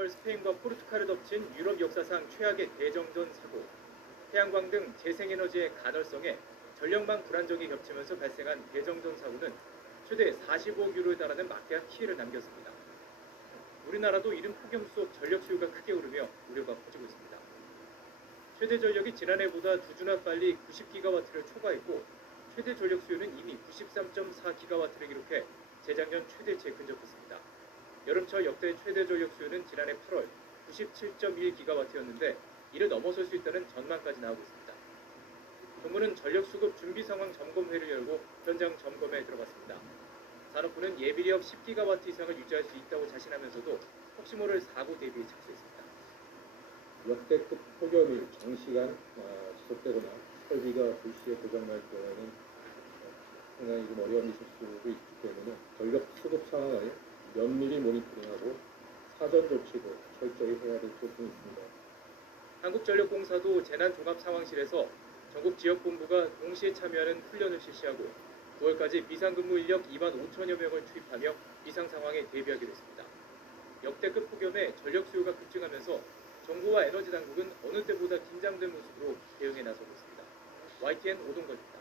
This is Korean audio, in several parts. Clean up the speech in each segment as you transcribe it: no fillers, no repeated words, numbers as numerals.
3월 스페인과 포르투갈을 덮친 유럽 역사상 최악의 대정전 사고, 태양광 등 재생에너지의 가널성에 전력망 불안정이 겹치면서 발생한 대정전 사고는 최대 45억 유로에 달하는 막대한 피해를 남겼습니다. 우리나라도 이른 폭염 속 전력 수요가 크게 오르며 우려가 커지고 있습니다. 최대 전력이 지난해보다 2주나 빨리 90기가와트를 초과했고 최대 전력 수요는 이미 93.4기가와트를 기록해 재작년 최대치에 근접했습니다. 여름철 역대 최대 전력 수요는 지난해 8월 97.1기가와트였는데 이를 넘어설 수 있다는 전망까지 나오고 있습니다. 정부는 전력 수급 준비 상황 점검회를 열고 현장 점검에 들어갔습니다. 산업부는 예비력 10기가와트 이상을 유지할 수 있다고 자신하면서도 혹시 모를 사고 대비에 착수했습니다. 역대급 폭염이 장시간 지속되거나 설비가 불시에 고장날 경우에는 상당히 좀 어려움이 있을 수도 있기 때문에 전력 수급 상황을 면밀히 모니터링하고 사전 조치도 철저히 해야 될 부분이 있습니다. 한국전력공사도 재난종합상황실에서 전국 지역본부가 동시에 참여하는 훈련을 실시하고 9월까지 비상근무 인력 2만 5천여 명을 투입하며 비상 상황에 대비하기로 했습니다. 역대급 폭염에 전력 수요가 급증하면서 정부와 에너지 당국은 어느 때보다 긴장된 모습으로 대응에 나서고 있습니다. YTN 오동건입니다.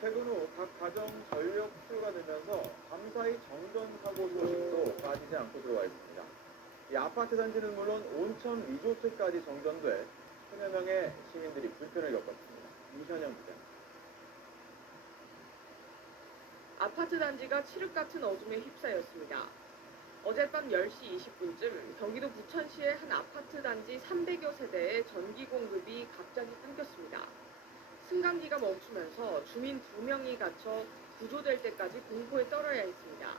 퇴근 후 각 가정 전력 수요가 늘면서 밤사이 정전 사고 소식도 빠지지 않고 들어와 있습니다. 이 아파트 단지는 물론 온천 리조트까지 정전돼 천여 명의 시민들이 불편을 겪었습니다. 이현영 기자. 아파트 단지가 칠흑 같은 어둠에 휩싸였습니다. 어젯밤 10시 20분쯤 경기도 부천시의 한 아파트 단지 300여 세대의 전기 공급이 갑자기 끊겼습니다. 승강기가 멈추면서 주민 2명이 갇혀 구조될 때까지 공포에 떨어야 했습니다.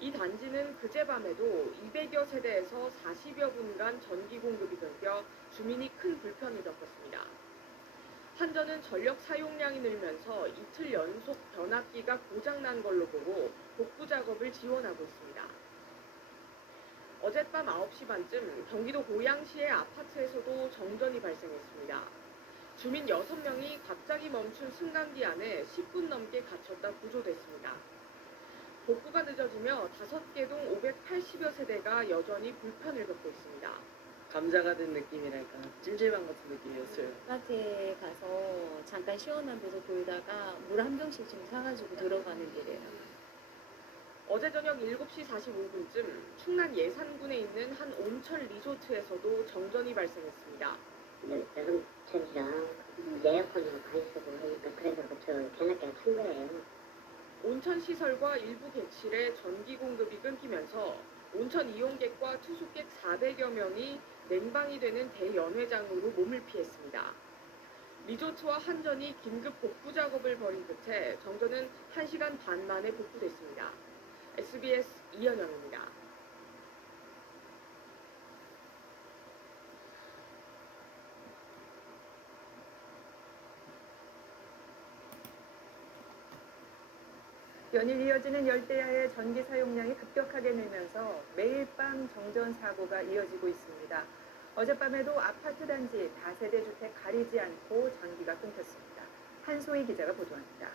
이 단지는 그제밤에도 200여 세대에서 40여 분간 전기 공급이 끊겨 주민이 큰 불편을 겪었습니다. 한전은 전력 사용량이 늘면서 이틀 연속 변압기가 고장난 걸로 보고 복구 작업을 지원하고 있습니다. 어젯밤 9시 반쯤 경기도 고양시의 아파트에서도 정전이 발생했습니다. 주민 6명이 갑자기 멈춘 승강기 안에 10분 넘게 갇혔다 구조됐습니다. 복구가 늦어지며 5개 동 580여 세대가 여전히 불편을 겪고 있습니다. 감자가 된 느낌이랄까 찜질방 같은 느낌이었어요. 아파트에 가서 잠깐 시원한 데서 돌다가 물 한 병씩 좀 사가지고 들어가는 길이에요. 어제 저녁 7시 45분쯤 충남 예산군에 있는 한 온천 리조트에서도 정전이 발생했습니다. 온천이랑 에어컨이 가 있어도 하니까 그래서 저 변압기가 탄 거예요. 온천 시설과 일부 객실에 전기 공급이 끊기면서 온천 이용객과 투숙객 400여 명이 냉방이 되는 대연회장으로 몸을 피했습니다. 리조트와 한전이 긴급 복구 작업을 벌인 끝에 정전은 1시간 반 만에 복구됐습니다. SBS 이현영입니다. 연일 이어지는 열대야의 전기 사용량이 급격하게 늘면서 매일 밤 정전 사고가 이어지고 있습니다. 어젯밤에도 아파트 단지 다세대 주택 가리지 않고 전기가 끊겼습니다. 한소희 기자가 보도합니다.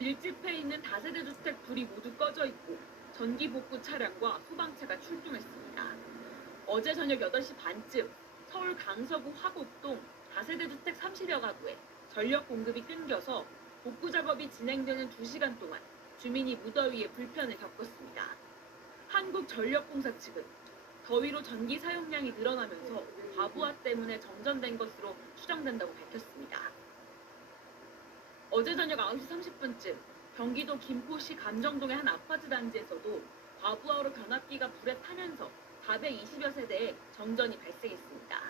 밀집해 있는 다세대 주택 불이 모두 꺼져 있고 전기 복구 차량과 소방차가 출동했습니다. 어제 저녁 8시 반쯤 서울 강서구 화곡동 다세대 주택 30여 가구에 전력 공급이 끊겨서 복구 작업이 진행되는 2시간 동안 주민이 무더위에 불편을 겪었습니다. 한국전력공사 측은 더위로 전기 사용량이 늘어나면서 과부하 때문에 정전된 것으로 추정된다고 밝혔습니다. 어제 저녁 9시 30분쯤 경기도 김포시 감정동의 한 아파트 단지에서도 과부하로 변압기가 불에 타면서 420여 세대에 정전이 발생했습니다.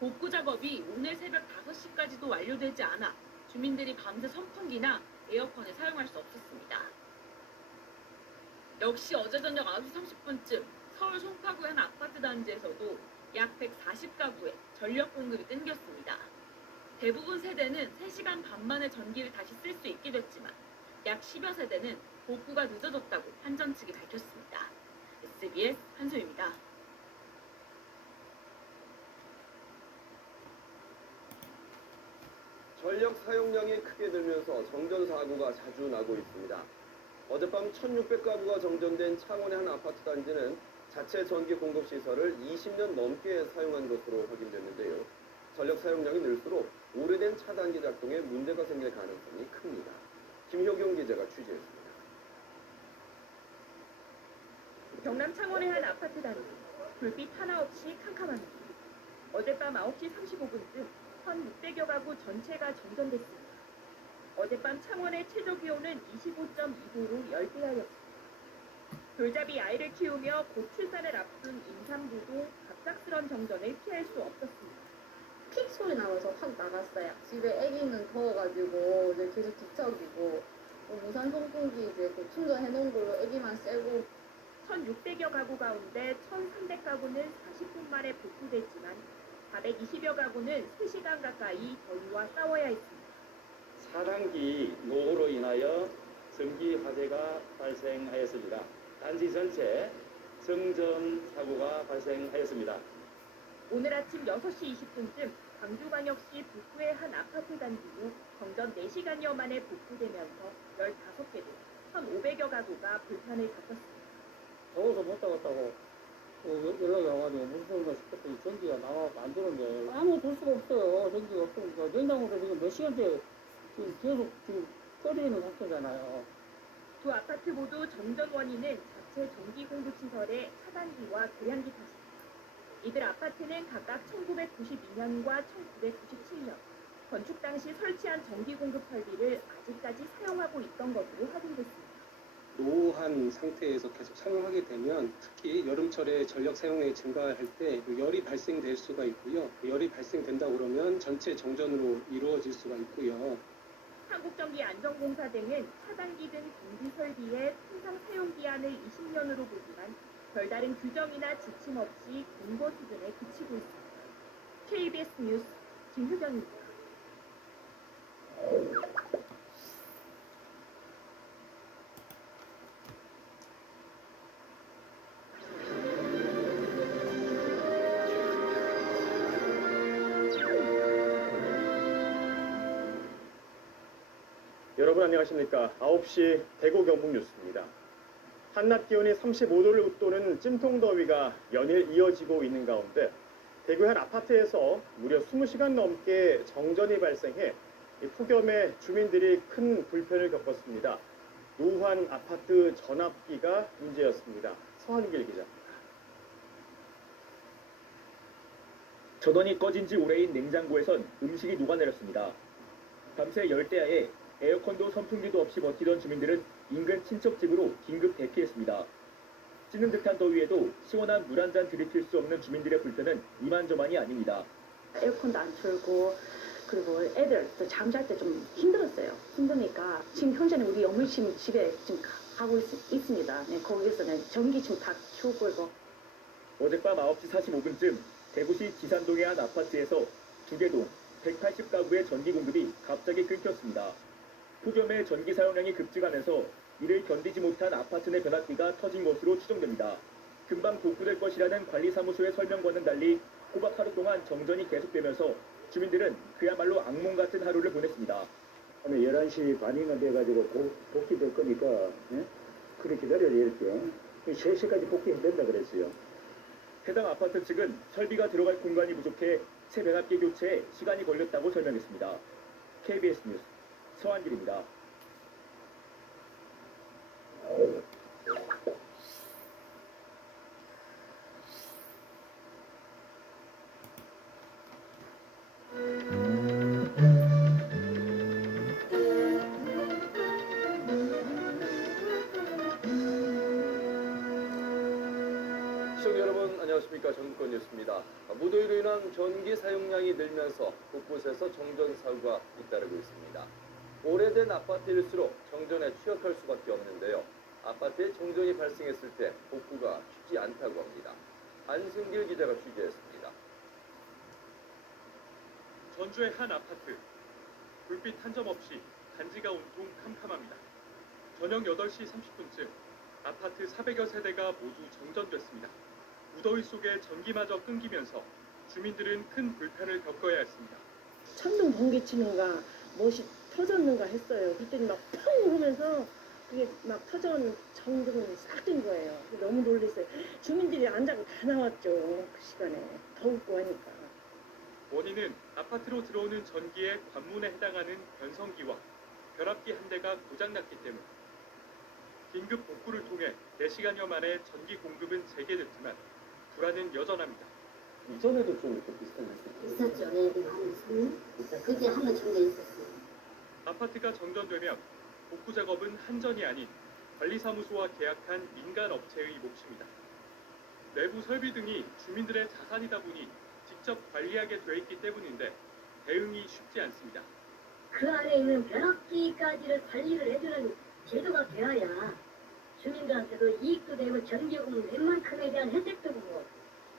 복구 작업이 오늘 새벽 5시까지도 완료되지 않아 주민들이 밤새 선풍기나 에어컨을 사용할 수 없었습니다. 역시 어제 저녁 9시 30분쯤 서울 송파구의 한 아파트 단지에서도 약 140가구에 전력 공급이 끊겼습니다. 대부분 세대는 3시간 반 만에 전기를 다시 쓸 수 있게 됐지만 약 10여 세대는 복구가 늦어졌다고 한전 측이 밝혔습니다. 사용량이 크게 늘면서 정전 사고가 자주 나고 있습니다. 어젯밤 1,600가구가 정전된 창원의 한 아파트 단지는 자체 전기 공급 시설을 20년 넘게 사용한 것으로 확인됐는데요. 전력 사용량이 늘수록 오래된 차단기 작동에 문제가 생길 가능성이 큽니다. 김효경 기자가 취재했습니다. 경남 창원의 한 아파트 단지. 불빛 하나 없이 캄캄합니다. 어젯밤 9시 35분쯤 1,600여 가구 전체가 정전됐습니다. 어젯밤 창원의 최저 기온은 25.2도로 열대야였습니다. 돌잡이 아이를 키우며 곧 출산을 앞둔 임산부도 갑작스런 정전을 피할 수 없었습니다. 픽 소리 나면서 확 나갔어요. 집에 아기는 더워가지고 이제 계속 뒤척이고 무선 송풍기 이제 그 충전해놓은 걸로 아기만 쐬고 1,600여 가구 가운데 1,300가구는 40분 만에 복구됐지만 420여 가구는 3시간 가까이 더위와 싸워야 했습니다. 차단기 노후로 인하여 전기 화재가 발생하였습니다. 단지 전체 정전 사고가 발생하였습니다. 오늘 아침 6시 20분쯤 광주광역시 북구의 한 아파트 단지도 정전 4시간여 만에 복구되면서 15개 등 1,500여 가구가 불편을 겪었습니다. 더워서 못 나갔다고 연락이 와가지고 무슨 소리가 싶었더니 전기가 나와서 안 되는데 아무것도 할 수가 없어요. 전기가 없으니까 냉장고도 지금 몇 시간째 지금 계속 지금 끓여 있는 상태잖아요. 두 아파트 모두 정전 원인은 자체 전기 공급 시설의 차단기와 교량기 탓입니다. 이들 아파트는 각각 1992년과 1997년 건축 당시 설치한 전기 공급 설비를 아직까지 사용하고 있던 것으로 확인됐습니다. 노후한 상태에서 계속 사용하게 되면 특히 여름철에 전력 사용량이 증가할 때 열이 발생될 수가 있고요. 열이 발생된다 그러면 전체 정전으로 이루어질 수가 있고요. 한국전기안전공사 등은 차단기 등 전기 설비의 통상 사용 기한을 20년으로 보지만 별다른 규정이나 지침 없이 공고 수준에 그치고 있습니다. KBS 뉴스 김효경입니다. 여러분 안녕하십니까. 9시 대구 경북 뉴스입니다. 한낮 기온이 35도를 웃도는 찜통더위가 연일 이어지고 있는 가운데 대구의 한 아파트에서 무려 20시간 넘게 정전이 발생해 폭염에 주민들이 큰 불편을 겪었습니다. 노후한 아파트 전압기가 문제였습니다. 서한길 기자. 전원이 꺼진 지 오래인 냉장고에선 음식이 녹아내렸습니다. 밤새 열대야에 에어컨도 선풍기도 없이 버티던 주민들은 인근 친척집으로 긴급 대피했습니다. 찌는 듯한 더위에도 시원한 물 한 잔 들이킬 수 없는 주민들의 불편은 이만저만이 아닙니다. 에어컨도 안 틀고 그리고 애들 또 잠잘 때 좀 힘들었어요. 힘드니까 지금 현재는 우리 어머니 집에 지금 가고 있습니다. 네, 거기서는 전기 지금 다 켜고 있고. 어젯밤 9시 45분쯤 대구시 지산동의 한 아파트에서 두개동 180가구의 전기 공급이 갑자기 끊겼습니다. 폭염에 전기 사용량이 급증하면서 이를 견디지 못한 아파트 내 변압기가 터진 것으로 추정됩니다. 금방 복구될 것이라는 관리사무소의 설명과는 달리 꼬박 하루 동안 정전이 계속되면서 주민들은 그야말로 악몽 같은 하루를 보냈습니다. 오늘 11시 반이나 돼가지고 복귀될 거니까 그래 기다려야 될게 3시까지 복귀해야 된다 그랬어요. 해당 아파트 측은 설비가 들어갈 공간이 부족해 새 변압기 교체에 시간이 걸렸다고 설명했습니다. KBS 뉴스 서한길입니다. 시청자 여러분 안녕하십니까. 정권 뉴스입니다. 무더위로 인한 전기 사용량이 늘면서 곳곳에서 정전 사고가 잇따르고 있습니다. 오래된 아파트일수록 정전에 취약할 수밖에 없는데요. 아파트에 정전이 발생했을 때 복구가 쉽지 않다고 합니다. 안승길 기자가 취재했습니다. 전주의 한 아파트. 불빛 한 점 없이 단지가 온통 캄캄합니다. 저녁 8시 30분쯤 아파트 400여 세대가 모두 정전됐습니다. 무더위 속에 전기마저 끊기면서 주민들은 큰 불편을 겪어야 했습니다. 천둥 번개 치는 거 무엇이 터졌는가 했어요. 그랬더니 막 펑 하면서 그게 막 터져온 전등이 싹 든 거예요. 너무 놀랐어요. 주민들이 앉아고 다 나왔죠. 그 시간에 더웠고 하니까. 원인은 아파트로 들어오는 전기의 관문에 해당하는 변성기와 변압기 한 대가 고장났기 때문. 긴급 복구를 통해 4시간여 만에 전기 공급은 재개됐지만 불안은 여전합니다. 이전에도 좀 이렇게 비슷한 일이 있었죠. 네, 한 그때 한번 정도 있었어요. 아파트가 정전되면 복구 작업은 한전이 아닌 관리사무소와 계약한 민간 업체의 몫입니다. 내부 설비 등이 주민들의 자산이다 보니 직접 관리하게 돼 있기 때문인데 대응이 쉽지 않습니다. 그 안에 있는 변압기까지를 관리를 해주는 제도가 되어야 주민들한테도 이익도 되고 전기요금 웬만큼에 대한 혜택도 보고.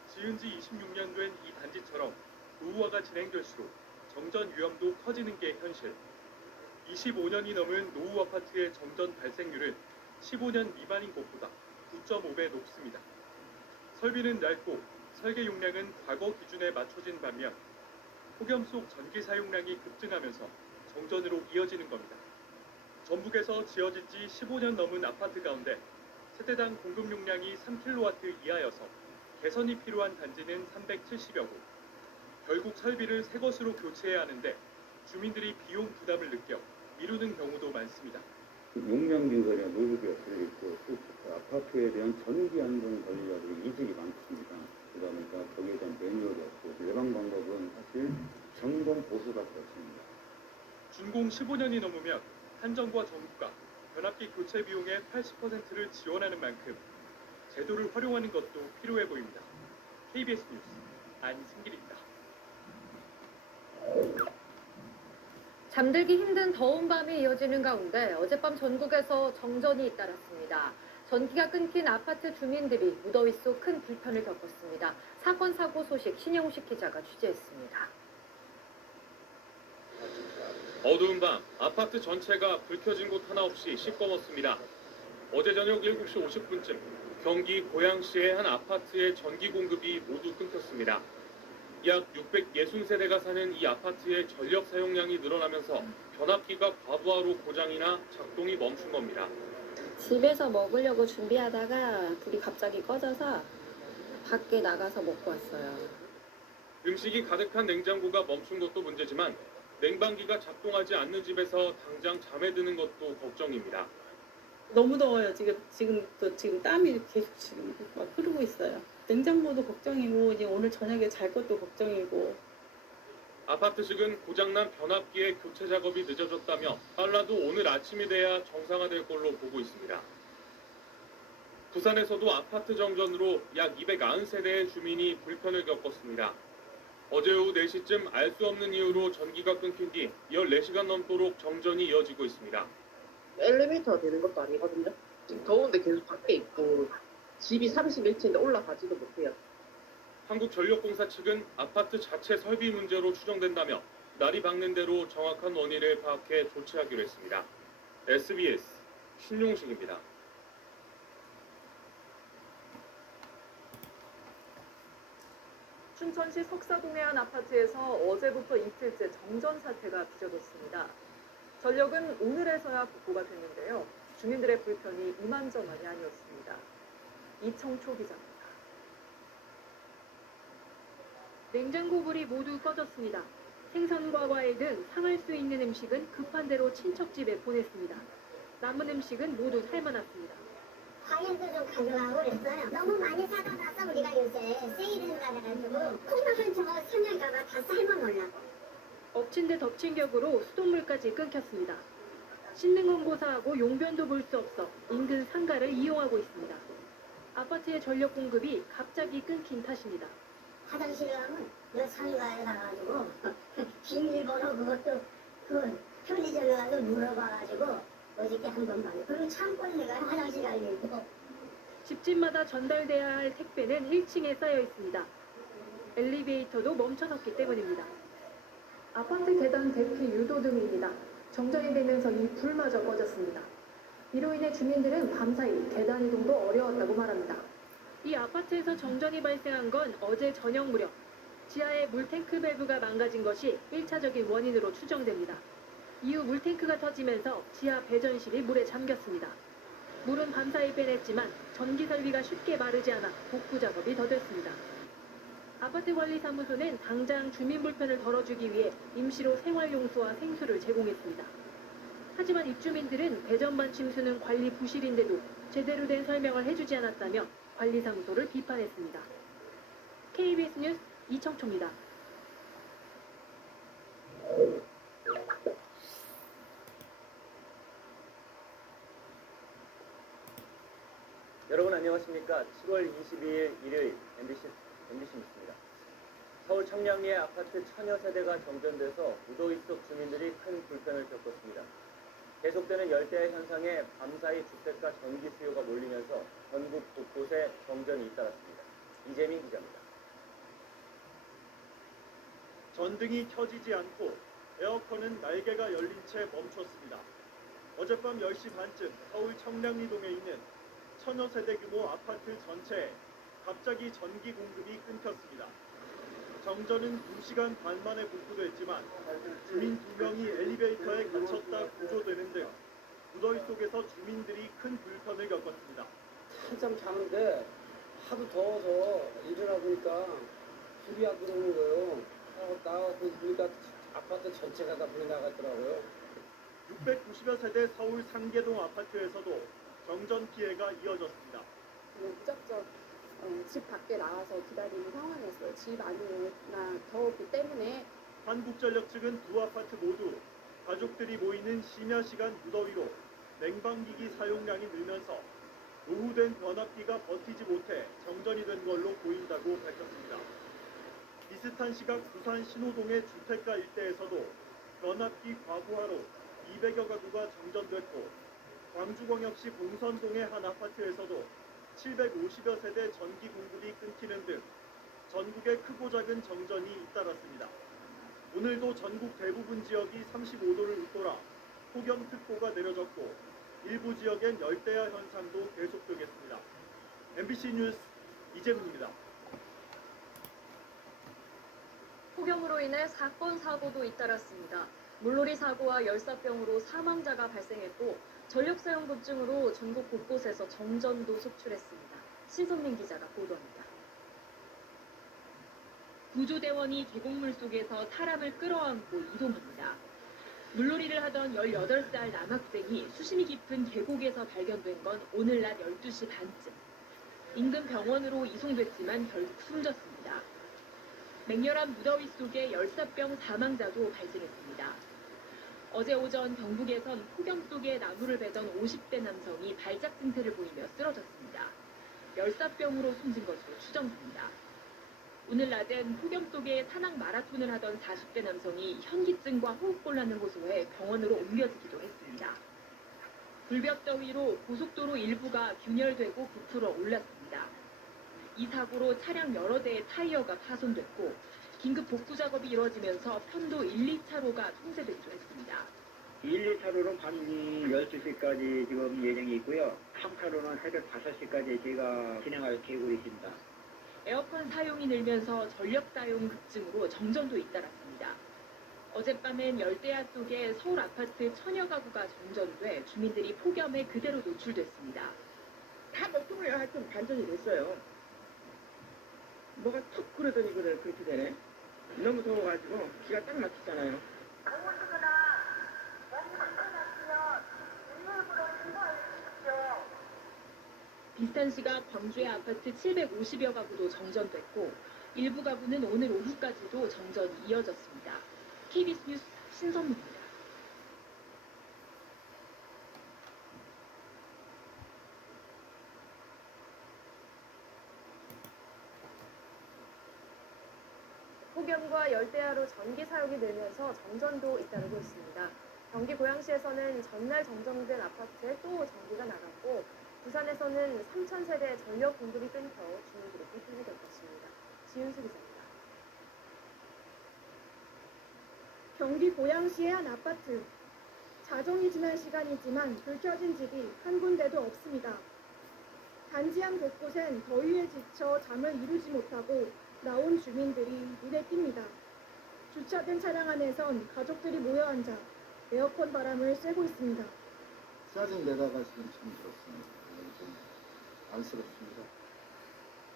지은 지 26년 된 이 단지처럼 노후화가 진행될수록 정전 위험도 커지는 게 현실. 25년이 넘은 노후 아파트의 정전 발생률은 15년 미만인 곳보다 9.5배 높습니다. 설비는 낡고 설계 용량은 과거 기준에 맞춰진 반면 폭염 속 전기 사용량이 급증하면서 정전으로 이어지는 겁니다. 전북에서 지어진 지 15년 넘은 아파트 가운데 세대당 공급 용량이 3kW 이하여서 개선이 필요한 단지는 370여 곳. 결국 설비를 새 것으로 교체해야 하는데 주민들이 비용 부담을 느껴 미루는 경우도 많습니다. 용량 증설이나 노후비 없어져 있고 아파트에 대한 전기 안전 관리자들이 이질이 많습니다. 그러다 보니까 거기에 대한 매뉴얼이 없고 예방 방법은 사실 점검 보수밖에 없습니다. 준공 15년이 넘으면 한전과 정부가 변압기 교체 비용의 80%를 지원하는 만큼 제도를 활용하는 것도 필요해 보입니다. KBS 뉴스 안승길입니다. 잠들기 힘든 더운 밤이 이어지는 가운데 어젯밤 전국에서 정전이 잇따랐습니다. 전기가 끊긴 아파트 주민들이 무더위 속 큰 불편을 겪었습니다. 사건 사고 소식 신영식 기자가 취재했습니다. 어두운 밤 아파트 전체가 불 켜진 곳 하나 없이 시꺼멓습니다. 어제 저녁 7시 50분쯤 경기 고양시의 한 아파트의 전기 공급이 모두 끊겼습니다. 약 660세대가 사는 이 아파트의 전력 사용량이 늘어나면서 변압기가 과부하로 고장이나 작동이 멈춘 겁니다. 집에서 먹으려고 준비하다가 불이 갑자기 꺼져서 밖에 나가서 먹고 왔어요. 음식이 가득한 냉장고가 멈춘 것도 문제지만 냉방기가 작동하지 않는 집에서 당장 잠에 드는 것도 걱정입니다. 너무 더워요. 지금 땀이 계속 지금 막 흐르고 있어요. 냉장고도 걱정이고 이제 오늘 저녁에 잘 것도 걱정이고. 아파트 측은 고장난 변압기의 교체 작업이 늦어졌다며 빨라도 오늘 아침이 돼야 정상화될 걸로 보고 있습니다. 부산에서도 아파트 정전으로 약 290세대의 주민이 불편을 겪었습니다. 어제 오후 4시쯤 알 수 없는 이유로 전기가 끊긴 뒤 14시간 넘도록 정전이 이어지고 있습니다. 엘리베이터가 되는 것도 아니거든요. 지금 더운데 계속 밖에 있고 집이 31층인데 올라가지도 못해요. 한국전력공사 측은 아파트 자체 설비 문제로 추정된다며 날이 밝는 대로 정확한 원인을 파악해 조치하기로 했습니다. SBS 신용식입니다. 춘천시 석사동의 한 아파트에서 어제부터 이틀째 정전 사태가 빚어졌습니다. 전력은 오늘에서야 복구가 됐는데요. 주민들의 불편이 이만저만이 아니었습니다. 이청초 기자입니다. 냉장고 불이 모두 꺼졌습니다. 생선과 과일 등 상할 수 있는 음식은 급한 대로 친척집에 보냈습니다. 남은 음식은 모두 삶아놨습니다. 과일도 좀 가져가고 그랬어요. 너무 많이 사다 놔서 우리가 요새 세일한다 해가지고 콩나물 저 선영가가 다 삶아놓으려고. 엎친 데 덮친 격으로 수돗물까지 끊겼습니다. 씻는 건 고사하고 용변도 볼 수 없어 인근 상가를 이용하고 있습니다. 아파트의 전력 공급이 갑자기 끊긴 탓입니다. 화장실에 가면 여 상가에 가가지고 비밀번호 그것도 그 편의점에 가서 물어봐가지고 어저께 한 번 봐요. 그리고 창고에 가 화장실 가려고. 집집마다 전달돼야 할 택배는 1층에 쌓여 있습니다. 엘리베이터도 멈춰섰기 때문입니다. 아파트 계단 대피 유도등입니다. 정전이 되면서 이 불마저 꺼졌습니다. 이로 인해 주민들은 밤사이 계단 이동도 어려웠다고 말합니다. 이 아파트에서 정전이 발생한 건 어제 저녁 무렵. 지하의 물탱크 밸브가 망가진 것이 1차적인 원인으로 추정됩니다. 이후 물탱크가 터지면서 지하 배전실이 물에 잠겼습니다. 물은 밤사이 빼냈지만 전기 설비가 쉽게 마르지 않아 복구 작업이 더뎠습니다. 아파트 관리사무소는 당장 주민 불편을 덜어주기 위해 임시로 생활용수와 생수를 제공했습니다. 하지만 입주민들은 배전반 침수는 관리 부실인데도 제대로 된 설명을 해주지 않았다며 관리사무소를 비판했습니다. KBS 뉴스 이청초입니다. 여러분 안녕하십니까? 7월 22일 일요일 MBC 뉴스입니다. 서울 청량리의 아파트 천여 세대가 정전돼서 무더위 속 주민들이 큰 불편을 겪었습니다. 계속되는 열대야 현상에 밤사이 주택과 전기 수요가 몰리면서 전국 곳곳에 정전이 잇따랐습니다. 이재민 기자입니다. 전등이 켜지지 않고 에어컨은 날개가 열린 채 멈췄습니다. 어젯밤 10시 반쯤 서울 청량리동에 있는 천여 세대 규모 아파트 전체에 갑자기 전기 공급이 끊겼습니다. 정전은 2시간 반 만에 복구됐지만 주민 2명이 엘리베이터에 갇혔다 구조되는 등 무더위 속에서 주민들이 큰 불편을 겪었습니다. 한참 자는데 하도 더워서 일어나 보니까 불이 안 들어오는 거예요. 나와서 보니까 아파트 전체가 다 불이 나갔더라고요. 690여 세대 서울 상계동 아파트에서도 정전 피해가 이어졌습니다. 무작정 집 밖에 나와서 기다리는 상황이었어요. 집 안이나 더웠기 때문에. 한국전력 측은 두 아파트 모두 가족들이 모이는 심야 시간 무더위로 냉방기기 사용량이 늘면서 노후된 변압기가 버티지 못해 정전이 된 걸로 보인다고 밝혔습니다. 비슷한 시각 부산 신호동의 주택가 일대에서도 변압기 과부하로 200여 가구가 정전됐고 광주광역시 봉선동의 한 아파트에서도 750여 세대 전기 공급이 끊기는 등 전국의 크고 작은 정전이 잇따랐습니다. 오늘도 전국 대부분 지역이 35도를 웃돌아 폭염특보가 내려졌고 일부 지역엔 열대야 현상도 계속되겠습니다. MBC 뉴스 이재문입니다. 폭염으로 인해 사건 사고도 잇따랐습니다. 물놀이 사고와 열사병으로 사망자가 발생했고 전력 사용 급증으로 전국 곳곳에서 정전도 속출했습니다. 신선민 기자가 보도합니다. 구조대원이 계곡물 속에서 사람을 끌어안고 이동합니다. 물놀이를 하던 18살 남학생이 수심이 깊은 계곡에서 발견된 건 오늘 낮 12시 반쯤. 인근 병원으로 이송됐지만 결국 숨졌습니다. 맹렬한 무더위 속에 열사병 사망자도 발생했습니다. 어제 오전 경북에선 폭염 속에 나무를 베던 50대 남성이 발작 증세를 보이며 쓰러졌습니다. 열사병으로 숨진 것으로 추정됩니다. 오늘 낮엔 폭염 속에 산악 마라톤을 하던 40대 남성이 현기증과 호흡곤란을 호소해 병원으로 옮겨지기도 했습니다. 불볕더위로 고속도로 일부가 균열되고 부풀어 올랐습니다. 이 사고로 차량 여러 대의 타이어가 파손됐고 긴급 복구 작업이 이루어지면서 편도 1, 2차로가 통제되기도 했습니다. 1, 2차로는 밤 12시까지 지금 예정이 있고요. 3차로는 새벽 5시까지 저희가 진행할 계획으로 있습니다. 에어컨 사용이 늘면서 전력 사용 급증으로 정전도 잇따랐습니다. 어젯밤엔 열대야 속에 서울 아파트 천여 가구가 정전돼 주민들이 폭염에 그대로 노출됐습니다. 다 먹통을 하여튼 반전이 됐어요. 뭐가 툭 그러더니 그렇게 되네. 너무 더워가지고 기가 딱 막히잖아요. 비슷한 시각 광주의 아파트 750여 가구도 정전됐고 일부 가구는 오늘 오후까지도 정전이 이어졌습니다. KBS 뉴스 신선미입니다. 폭염과 열대야로 전기 사용이 늘면서 정전도 잇따르고 있습니다. 경기 고양시에서는 전날 정전된 아파트에 또 전기가 나갔고 부산에서는 3,000세대 전력 공급이 끊겨 주민들이 불편을 겪었습니다. 지윤수 기자입니다. 경기 고양시의 한 아파트. 자정이 지난 시간이지만 불 켜진 집이 한 군데도 없습니다. 단지 안 곳곳엔 더위에 지쳐 잠을 이루지 못하고 나온 주민들이 눈에 띕니다. 주차된 차량 안에선 가족들이 모여 앉아 에어컨 바람을 쐬고 있습니다. 짜증 내다가 지금 잠들었습니다. 좀 안쓰럽습니다.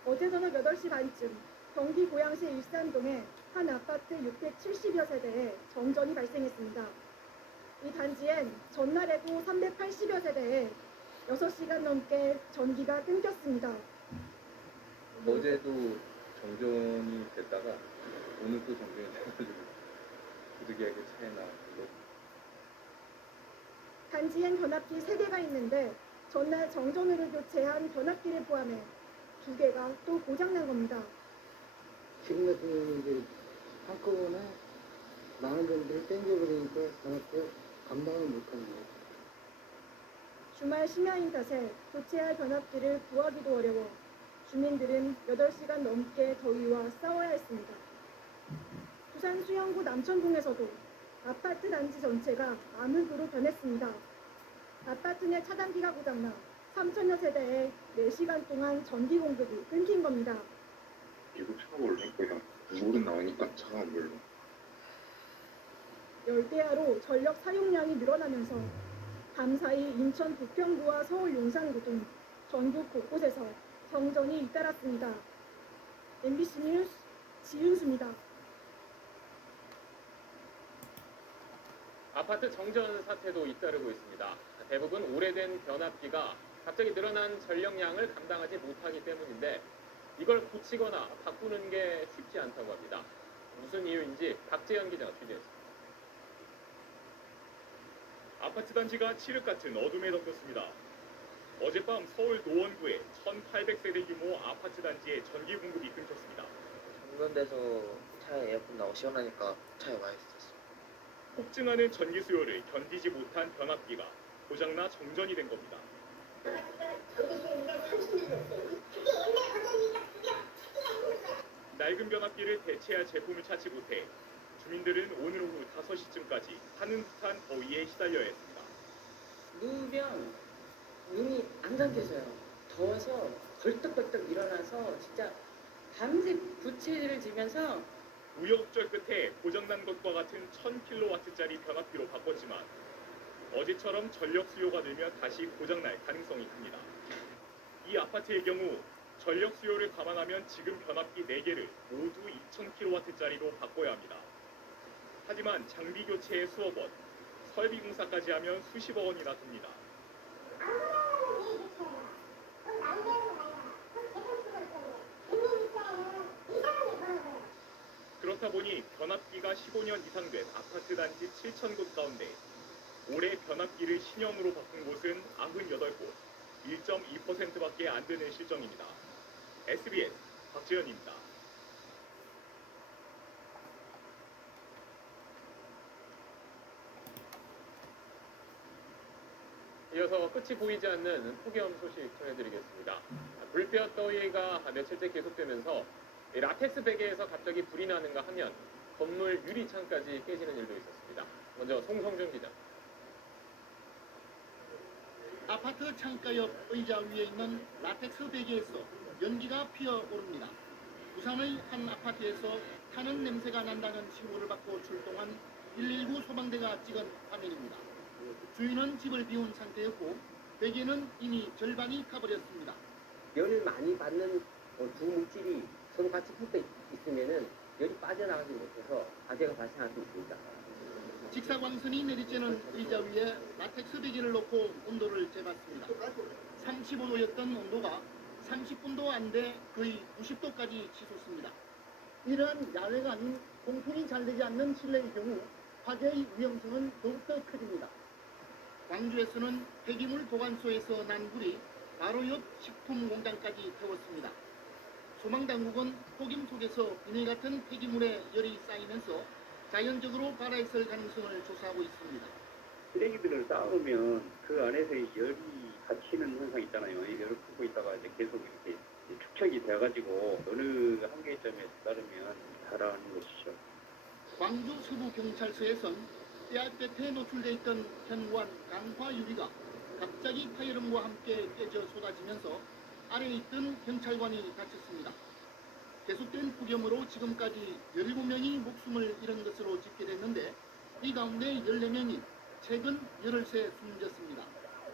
어제 저녁 8시 반쯤 경기 고양시 일산동의 한 아파트 670여 세대에 정전이 발생했습니다. 이 단지엔 전날에도 380여 세대에 6시간 넘게 전기가 끊겼습니다. 어제도 정전이 됐다가 오늘 또 정전이 돼가지고 부득이하게 차에 나왔고. 단지엔 변압기 3개가 있는데 전날 정전으로 교체한 변압기를 포함해 2개가 또 고장난 겁니다. 지금 같은 경우는 이제 한꺼번에 많은 점들이 땡겨버리니까 변압기가 감당을 못하는 거예요. 주말 심야인 탓에 교체할 변압기를 구하기도 어려워 주민들은 8시간 넘게 더위와 싸워야 했습니다. 부산 수영구 남천동에서도 아파트 단지 전체가 암흑으로 변했습니다. 아파트 내 차단기가 고장나 3천여 세대에 4시간 동안 전기 공급이 끊긴 겁니다. 계속 차가 올라올 거야. 물은 나오니까 차가 안 올라. 열대야로 전력 사용량이 늘어나면서 밤사이 인천 부평구와 서울 용산구 등 전국 곳곳에서 정전이 잇따랐습니다. MBC 뉴스 지윤수입니다. 아파트 정전 사태도 잇따르고 있습니다. 대부분 오래된 변압기가 갑자기 늘어난 전력량을 감당하지 못하기 때문인데 이걸 고치거나 바꾸는 게 쉽지 않다고 합니다. 무슨 이유인지 박재현 기자가 취재했습니다. 아파트 단지가 칠흑 같은 어둠에 덮였습니다. 어젯밤 서울 노원구의 1,800세대 규모 아파트 단지에 전기 공급이 끊겼습니다. 정전돼서 차에 에어컨 나오고 시원하니까 차에 와 있었어. 폭증하는 전기 수요를 견디지 못한 변압기가 고장나 정전이 된 겁니다. 낡은 변압기를 대체할 제품을 찾지 못해 주민들은 오늘 오후 5시쯤까지 하는 듯한 더위에 시달려야 했습니다. 누우면 눈이 안 감겨져요. 더워서 벌떡벌떡 일어나서 진짜 밤새 부채를 지면서 우여곡절 끝에 고장난 것과 같은 1000kW짜리 변압기로 바꿨지만 어제처럼 전력 수요가 늘면 다시 고장날 가능성이 큽니다. 이 아파트의 경우 전력 수요를 감안하면 지금 변압기 4개를 모두 2000kW짜리로 바꿔야 합니다. 하지만 장비 교체에 수억 원, 설비 공사까지 하면 수십억 원이나 듭니다. 그렇다 보니 변압기가 15년 이상 된 아파트 단지 7,000곳 가운데 올해 변압기를 신형으로 바꾼 곳은 98곳, 1.2%밖에 안 되는 실정입니다. SBS 박재현입니다. 이어서 끝이 보이지 않는 폭염 소식 전해드리겠습니다. 불볕 더위가 며칠째 계속되면서 라텍스 베개에서 갑자기 불이 나는가 하면 건물 유리창까지 깨지는 일도 있었습니다. 먼저 송성준 기자. 아파트 창가 옆 의자 위에 있는 라텍스 베개에서 연기가 피어오릅니다. 부산의 한 아파트에서 타는 냄새가 난다는 신고를 받고 출동한 119 소방대가 찍은 화면입니다. 주인은 집을 비운 상태였고 베개는 이미 절반이 타버렸습니다. 열을 많이 받는 두 물질이 서로 같이 붙어 있으면은 열이 빠져나가지 못해서 화재가 발생할 수 있습니다. 직사광선이 내리쬐는 의자 위에 라텍스 베개를 놓고 온도를 재봤습니다. 35도였던 온도가 30분도 안 돼 거의 90도까지 치솟습니다. 이러한 야외가 아닌 공통이 잘 되지 않는 실내의 경우 화재의 위험성은 더욱더 커집니다. 광주에서는 폐기물 보관소에서 난 불이 바로 옆 식품 공장까지 태웠습니다. 소방당국은 폭임 속에서 비닐 같은 폐기물에 열이 쌓이면서 자연적으로 발화했을 가능성을 조사하고 있습니다. 쓰레기들을 쌓으면 그 안에서 열이 갇히는 현상이 있잖아요. 이 열을 품고 있다가 이제 계속 이렇게 축적이 돼가지고 어느 한계점에 따르면 달하는 것이죠. 광주 서부경찰서에선 떼알 끝에 노출돼 있던 현관 강화 유리가 갑자기 파열음과 함께 깨져 쏟아지면서 아래에 있던 경찰관이 다쳤습니다. 계속된 폭염으로 지금까지 17명이 목숨을 잃은 것으로 집계됐는데 이 가운데 14명이 최근 열흘새 숨졌습니다.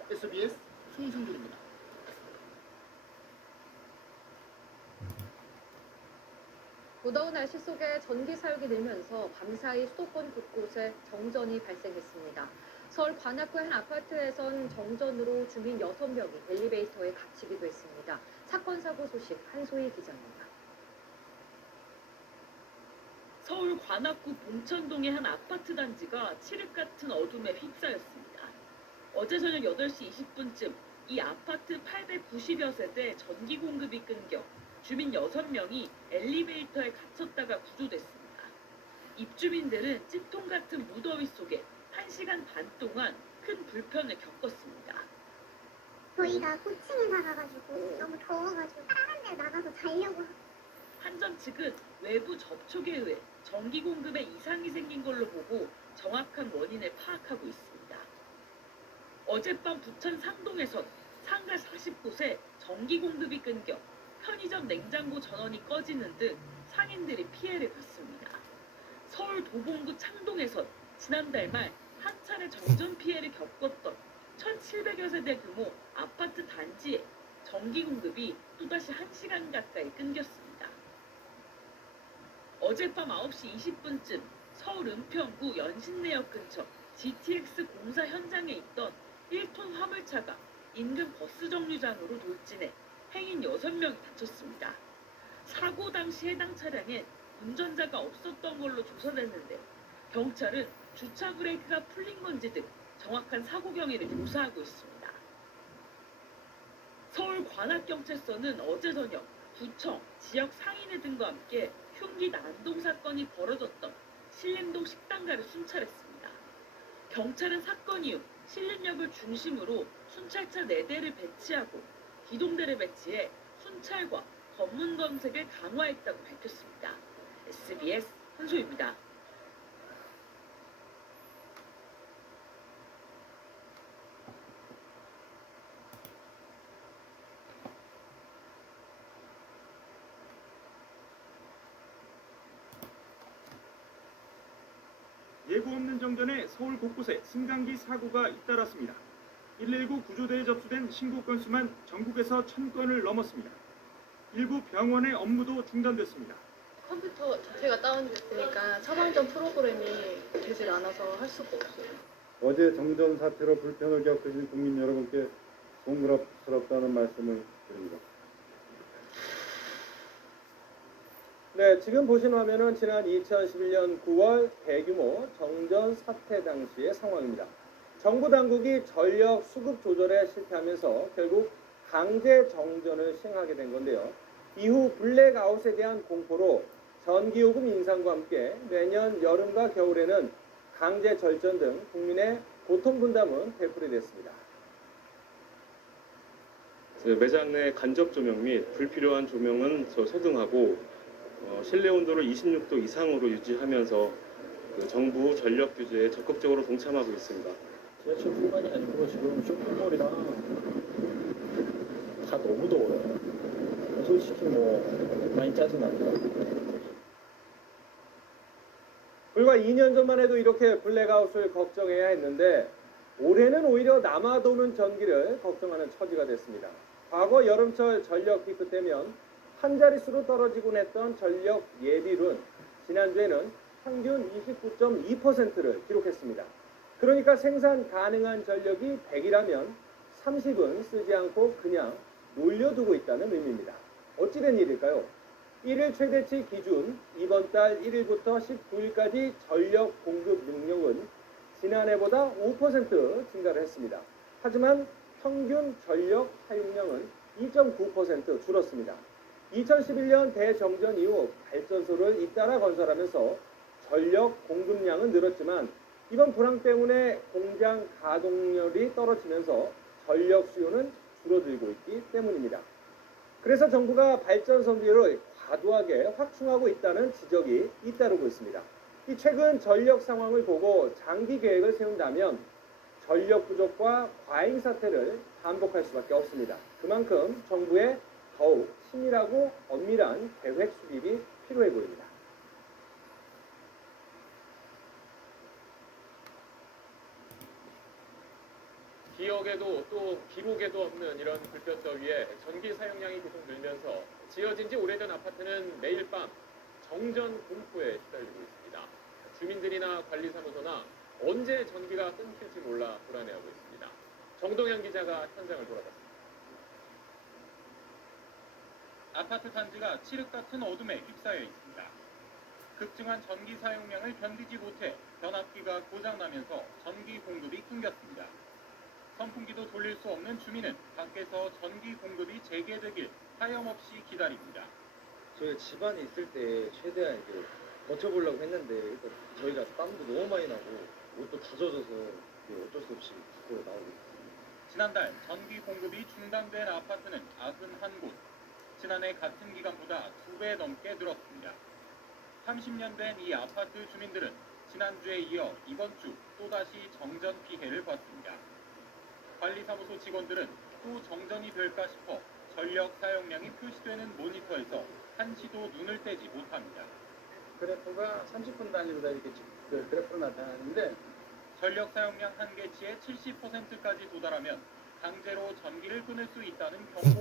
SBS 송승준입니다. 무더운 날씨 속에 전기 사용이 늘면서 밤사이 수도권 곳곳에 정전이 발생했습니다. 서울 관악구 한 아파트에선 정전으로 주민 6명이 엘리베이터에 갇히기도 했습니다. 사건 사고 소식 한소희 기자입니다. 서울 관악구 봉천동의 한 아파트 단지가 칠흑 같은 어둠에 휩싸였습니다. 어제 저녁 8시 20분쯤 이 아파트 890여 세대 전기 공급이 끊겨 주민 6명이 엘리베이터에 갇혔다가 구조됐습니다. 입주민들은 찌통 같은 무더위 속에 1시간 반 동안 큰 불편을 겪었습니다. 저희가 고층에 살아가지고 너무 더워가지고 다른 데 나가서 자려고. 한전 측은 외부 접촉에 의해 전기 공급에 이상이 생긴 걸로 보고 정확한 원인을 파악하고 있습니다. 어젯밤 부천 상동에선 상가 40곳에 전기 공급이 끊겨 편의점 냉장고 전원이 꺼지는 등 상인들이 피해를 봤습니다. 서울 도봉구 창동에선 지난달 말 한 차례 정전 피해를 겪었던 1,700여 세대 규모 아파트 단지에 전기 공급이 또다시 1시간 가까이 끊겼습니다. 어젯밤 9시 20분쯤 서울 은평구 연신내역 근처 GTX 공사 현장에 있던 1톤 화물차가 인근 버스 정류장으로 돌진해 행인 6명이 다쳤습니다. 사고 당시 해당 차량엔 운전자가 없었던 걸로 조사됐는데 경찰은 주차 브레이크가 풀린 건지 등 정확한 사고 경위를 조사하고 있습니다. 서울 관악경찰서는 어제 저녁 구청, 지역 상인회 등과 함께 흉기 난동 사건이 벌어졌던 신림동 식당가를 순찰했습니다. 경찰은 사건 이후 신림역을 중심으로 순찰차 4대를 배치하고 기동대를 배치해 순찰과 검문 검색을 강화했다고 밝혔습니다. SBS 한소희입니다. 예고 없는 정전에 서울 곳곳에 승강기 사고가 잇따랐습니다. 119 구조대에 접수된 신고 건수만 전국에서 1000건을 넘었습니다. 일부 병원의 업무도 중단됐습니다. 컴퓨터 자체가 다운됐으니까 처방전 프로그램이 되질 않아서 할 수가 없어요. 어제 정전 사태로 불편을 겪으신 국민 여러분께 송구스럽다는 말씀을 드립니다. 네, 지금 보신 화면은 지난 2011년 9월 대규모 정전 사태 당시의 상황입니다. 정부 당국이 전력 수급 조절에 실패하면서 결국 강제 정전을 시행하게 된 건데요. 이후 블랙아웃에 대한 공포로 전기요금 인상과 함께 내년 여름과 겨울에는 강제 절전 등 국민의 고통 분담은 되풀이됐습니다. 매장 내 간접 조명 및 불필요한 조명은 소등하고 실내 온도를 26도 이상으로 유지하면서 정부 전력 규제에 적극적으로 동참하고 있습니다. 지하철뿐만이 아니고 지금 쇼핑몰이나 다 너무 더워요. 솔직히 많이 짜증납니다. 불과 2년 전만 해도 이렇게 블랙아웃을 걱정해야 했는데 올해는 오히려 남아도는 전기를 걱정하는 처지가 됐습니다. 과거 여름철 전력 피크 때면 한 자릿수로 떨어지곤 했던 전력 예비율은 지난주에는 평균 29.2%를 기록했습니다. 그러니까 생산 가능한 전력이 100이라면 30은 쓰지 않고 그냥 놀려두고 있다는 의미입니다. 어찌된 일일까요? 1일 최대치 기준 이번 달 1일부터 19일까지 전력 공급 능력은 지난해보다 5% 증가를 했습니다. 하지만 평균 전력 사용량은 2.9% 줄었습니다. 2011년 대정전 이후 발전소를 잇따라 건설하면서 전력 공급량은 늘었지만 이번 불황 때문에 공장 가동률이 떨어지면서 전력 수요는 줄어들고 있기 때문입니다. 그래서 정부가 발전 설비를 과도하게 확충하고 있다는 지적이 잇따르고 있습니다. 이 최근 전력 상황을 보고 장기 계획을 세운다면 전력 부족과 과잉 사태를 반복할 수밖에 없습니다. 그만큼 정부의 더욱 치밀하고 엄밀한 계획 수립이 필요해 보입니다. 기억에도 또 기록에도 없는 이런 불볕더위에 전기 사용량이 계속 늘면서 지어진 지 오래된 아파트는 매일 밤 정전 공포에 시달리고 있습니다. 주민들이나 관리사무소나 언제 전기가 끊길지 몰라 불안해하고 있습니다. 정동현 기자가 현장을 돌아봤습니다. 아파트 단지가 칠흑 같은 어둠에 휩싸여 있습니다. 급증한 전기 사용량을 견디지 못해 변압기가 고장나면서 전기 공급이 끊겼습니다. 선풍기도 돌릴 수 없는 주민은 밖에서 전기 공급이 재개되길 하염없이 기다립니다. 저희가 집안에 있을 때 최대한 이렇게 버텨보려고 했는데 일단 저희가 땀도 너무 많이 나고 옷도 다 젖어서 어쩔 수 없이 밖으로 나오고 있습니다. 지난달 전기 공급이 중단된 아파트는 91곳. 지난해 같은 기간보다 2배 넘게 늘었습니다. 30년 된 이 아파트 주민들은 지난주에 이어 이번 주 또다시 정전 피해를 봤습니다. 관리사무소 직원들은 또 정전이 될까 싶어 전력 사용량이 표시되는 모니터에서 한시도 눈을 떼지 못합니다. 그래프가 30분 단위로 이렇게 그래프로 나타나는데 전력 사용량 한계치의 70%까지 도달하면 강제로 전기를 끊을 수 있다는 경고